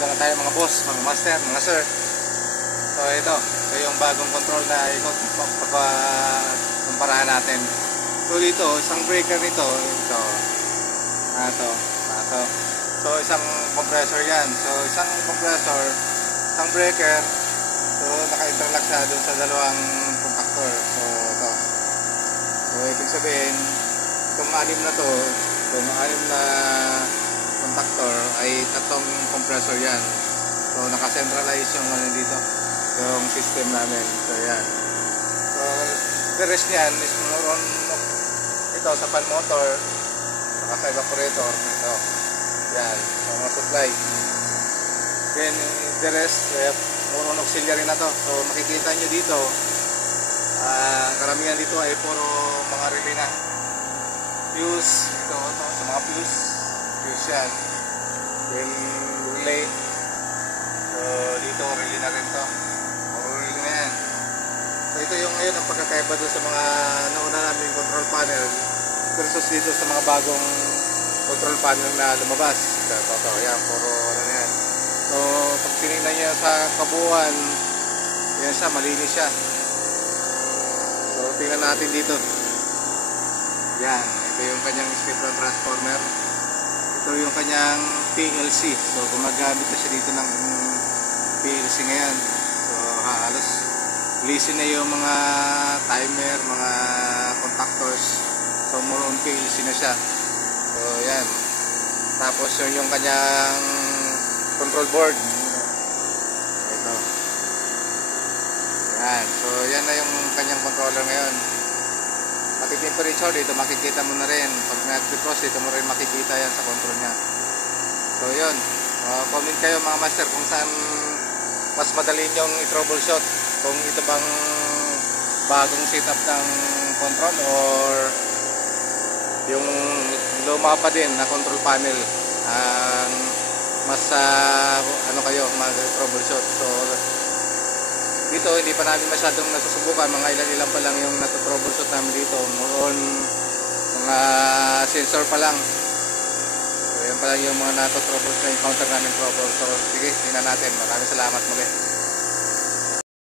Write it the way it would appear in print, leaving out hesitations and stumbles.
Dito na tayo mga boss, mga master, mga sir. So ito yung bagong control na kumparahan natin. So dito, isang breaker nito, ito. So isang compressor yan. So isang compressor, isang breaker. So naka-interlock siya dun sa dalawang contactor. So ito. So ibig sabihin, itong anim na to, itong anim na contactor ay tatlong compressor yan. So naka-centralize yung ano dito, yung system namin. So yan. So the rest niyan is more on ito sa fan motor, saka sa evaporator. Ito. Yan. So mga supply. Then the rest more on auxiliary na to. So makikita nyo dito, karamihan dito ay puro mga relay na. Fuse, ito sa mga fuse yan. Then relay. So dito relay na rin to. Puro relay na yan. So ito yung ngayon ang pagkakaiba doon sa mga nauna namin control panel versus dito sa mga bagong control panel na lumabas. Ito, yan, puro ano yan. So pag tinignan niya sa kabuuan, yan siya, malinis siya. So tingnan natin dito. Yan, ito yung kanyang spectral transformer. Ito yung kanyang PLC. So gumagamit na siya dito ng PLC ngayon. So halos listen na yung mga timer, mga contactors. So more on PLC na siya. So yan. Tapos yung kanyang control board. Ito. Yan. So yan na yung kanyang controller ngayon. Pati temperature dito makikita mo na rin. Pag nag-defrost dito mo rin makikita yan sa control niya. So yun. Comment kayo mga master kung saan mas madali nyong i-troubleshoot. Kung ito bang bagong setup ng control or yung luma pa din na control panel ang mas ano kayo mag-troubleshoot. So dito hindi pa namin masyadong nasusubukan, mga ilan-ilan pa lang yung natu-troubleshoot namin dito. More on mga sensor pa lang. So yan pa lang yung mga natu-troubleshoot na encounter namin trouble. So sige, tingnan natin. Maraming salamat muli.